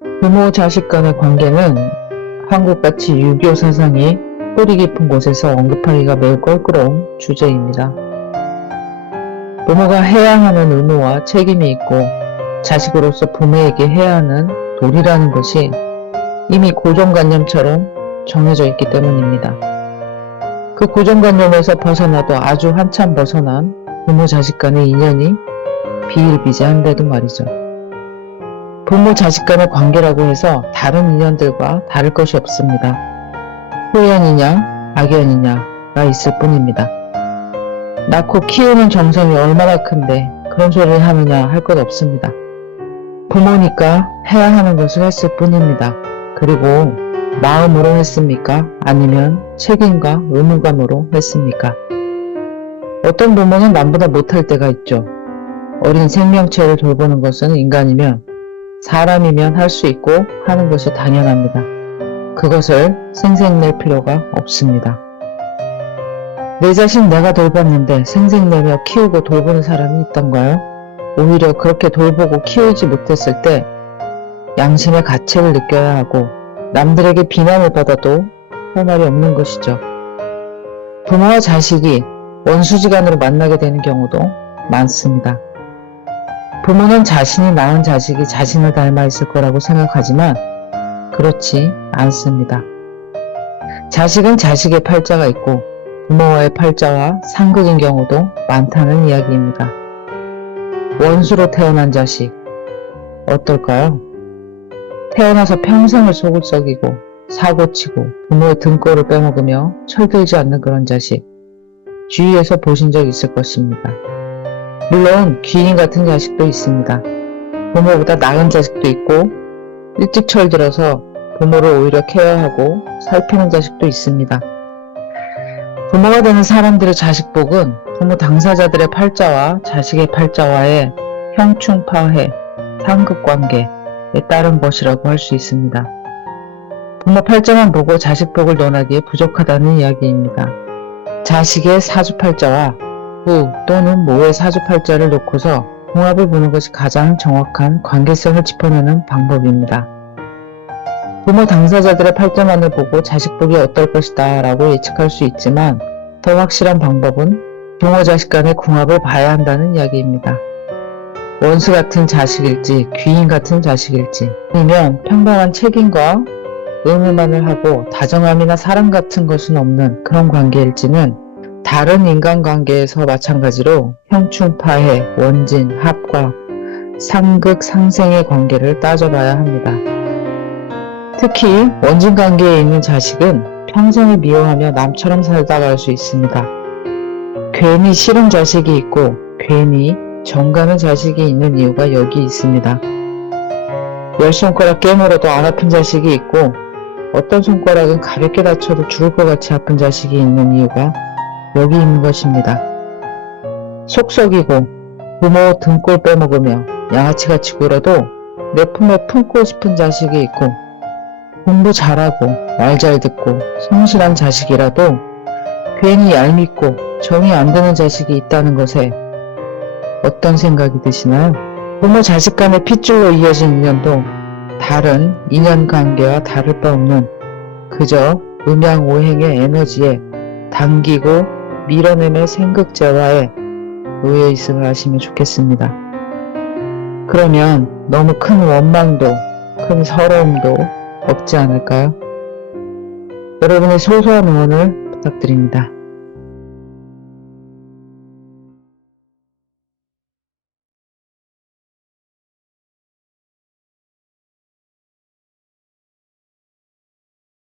부모 자식 간의 관계는 한국같이 유교 사상이 뿌리 깊은 곳에서 언급하기가 매우 껄끄러운 주제입니다. 부모가 해야 하는 의무와 책임이 있고 자식으로서 부모에게 해야 하는 도리라는 것이 이미 고정관념처럼 정해져 있기 때문입니다. 그 고정관념에서 벗어나도 아주 한참 벗어난 부모 자식 간의 인연이 비일비재한데도 말이죠. 부모 자식 간의 관계라고 해서 다른 인연들과 다를 것이 없습니다. 호연이냐 악연이냐가 있을 뿐입니다. 낳고 키우는 정성이 얼마나 큰데 그런 소리를 하느냐 할 것 없습니다. 부모니까 해야 하는 것을 했을 뿐입니다. 그리고 마음으로 했습니까? 아니면 책임과 의무감으로 했습니까? 어떤 부모는 남보다 못할 때가 있죠. 어린 생명체를 돌보는 것은 인간이면 사람이면 할 수 있고 하는 것이 당연합니다. 그것을 생색낼 필요가 없습니다. 내 자식 내가 돌봤는데 생색내며 키우고 돌보는 사람이 있던가요? 오히려 그렇게 돌보고 키우지 못했을 때 양심의 가책을 느껴야 하고 남들에게 비난을 받아도 할 말이 없는 것이죠. 부모와 자식이 원수지간으로 만나게 되는 경우도 많습니다. 부모는 자신이 낳은 자식이 자신을 닮아 있을 거라고 생각하지만 그렇지 않습니다. 자식은 자식의 팔자가 있고 부모와의 팔자와 상극인 경우도 많다는 이야기입니다. 원수로 태어난 자식 어떨까요? 태어나서 평생을 속을 썩이고 사고치고 부모의 등골을 빼먹으며 철들지 않는 그런 자식 주위에서 보신 적 있을 것입니다. 물론 귀인 같은 자식도 있습니다. 부모보다 나은 자식도 있고 일찍 철들어서 부모를 오히려 케어하고 살피는 자식도 있습니다. 부모가 되는 사람들의 자식복은 부모 당사자들의 팔자와 자식의 팔자와의 형충파해, 상극관계에 따른 것이라고 할 수 있습니다. 부모 팔자만 보고 자식복을 논하기에 부족하다는 이야기입니다. 자식의 사주팔자와 부 또는 모의 사주팔자를 놓고서 궁합을 보는 것이 가장 정확한 관계성을 짚어내는 방법입니다. 부모 당사자들의 팔자만을 보고 자식복이 어떨 것이다 라고 예측할 수 있지만 더 확실한 방법은 부모 자식 간의 궁합을 봐야 한다는 이야기입니다. 원수 같은 자식일지 귀인 같은 자식일지 아니면 평범한 책임과 의무만을 하고 다정함이나 사랑 같은 것은 없는 그런 관계일지는 다른 인간관계에서 마찬가지로 형충파해, 원진, 합과, 상극, 상생의 관계를 따져봐야 합니다. 특히 원진관계에 있는 자식은 평생을 미워하며 남처럼 살다 갈 수 있습니다. 괜히 싫은 자식이 있고 괜히 정가는 자식이 있는 이유가 여기 있습니다. 10손가락 깨물어도 안 아픈 자식이 있고 어떤 손가락은 가볍게 다쳐도 죽을 것 같이 아픈 자식이 있는 이유가 여기 있는 것입니다. 속썩이고 부모 등골 빼먹으며 양아치같이 굴어도 내 품에 품고 싶은 자식이 있고 공부 잘하고 말 잘 듣고 성실한 자식이라도 괜히 얄밉고 정이 안 드는 자식이 있다는 것에 어떤 생각이 드시나요? 부모 자식 간의 핏줄로 이어진 인연도 다른 인연관계와 다를 바 없는 그저 음양오행의 에너지에 당기고 밀어내는 생극재화에 놓여 있음을 아시면 좋겠습니다. 그러면 너무 큰 원망도 큰 서러움도 없지 않을까요? 여러분의 소소한 응원을 부탁드립니다.